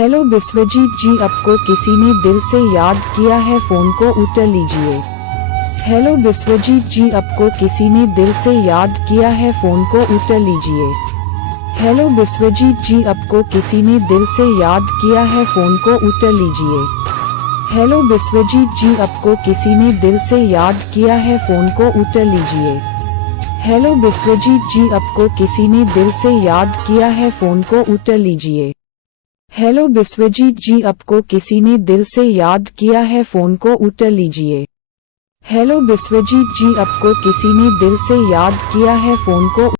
Hello Vishwajeet जी, आपको किसी ने दिल से याद किया है, फोन को उठा लीजिए। हेलो विश्वजीत जी, आपको किसी ने दिल से याद किया है, फोन को उठा लीजिए। हेलो विश्वजीत जी, आपको किसी ने दिल से याद किया है, फोन को उठा लीजिए। हेलो विश्वजीत जी, आपको किसी ने दिल से याद किया है, फोन को उठा लीजिए। हेलो विश्वजीत जी, आपको किसी ने दिल से याद किया है, फोन को उठा लीजिए। हेलो विश्वजीत जी, आपको किसी ने दिल से याद किया है, फोन को उठा लीजिए। हेलो विश्वजीत जी, आपको किसी ने दिल से याद किया है, फोन को